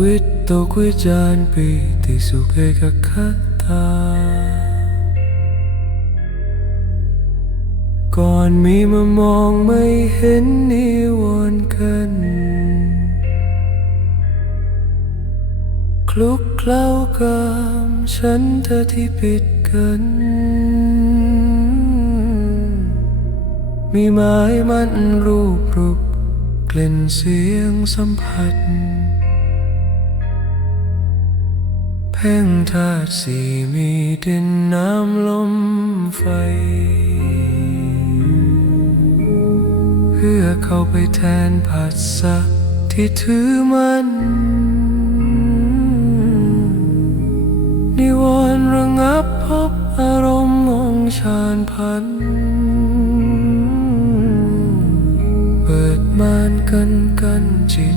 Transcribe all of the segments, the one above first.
วิตกวิจารปีติสุเกกคตตา ก่อนมีมามองไม่เห็นนิวรณ์กัน ลุกเคล้ากามฉันเธอที่ปิดกัน มีไม้มันรูปรุกกลิ่นเสียงสัมผัส เพ่งธาตุสี่มีดินน้ำลมไฟ เพื่อเข้าไปแทนผัสสะที่ถือมัน พัน เปิดม่านกันกันจิต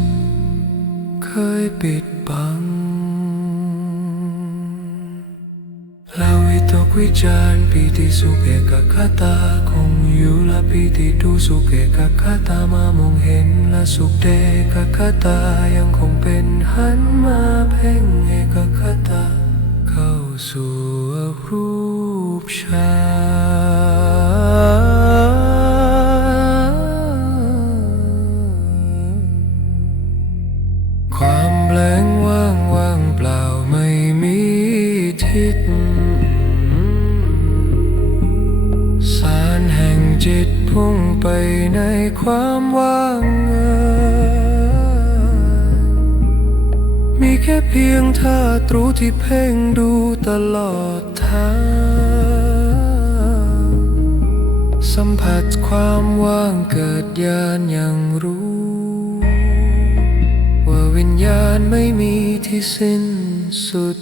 เคยปิดบังล้ววิตกวิจารปีติสุขเอกคตาคงอยู่ละปีติดูสุขเอกคตามามองเห็นและสุขเดกคตายังคงเป็นหันมาเพ่งเอกคา ความแปลงว่างว่างเปล่าไม่มีทิศสารแห่งจิตพุ่งไปในความว่างงมีแค่เพียงท่าตรู้ที่เพ่งดูตลอดทาง สัมผัสความว่างเกิดญาณอย่างรู้ ญญาณไม่มีที่สิ้นสุด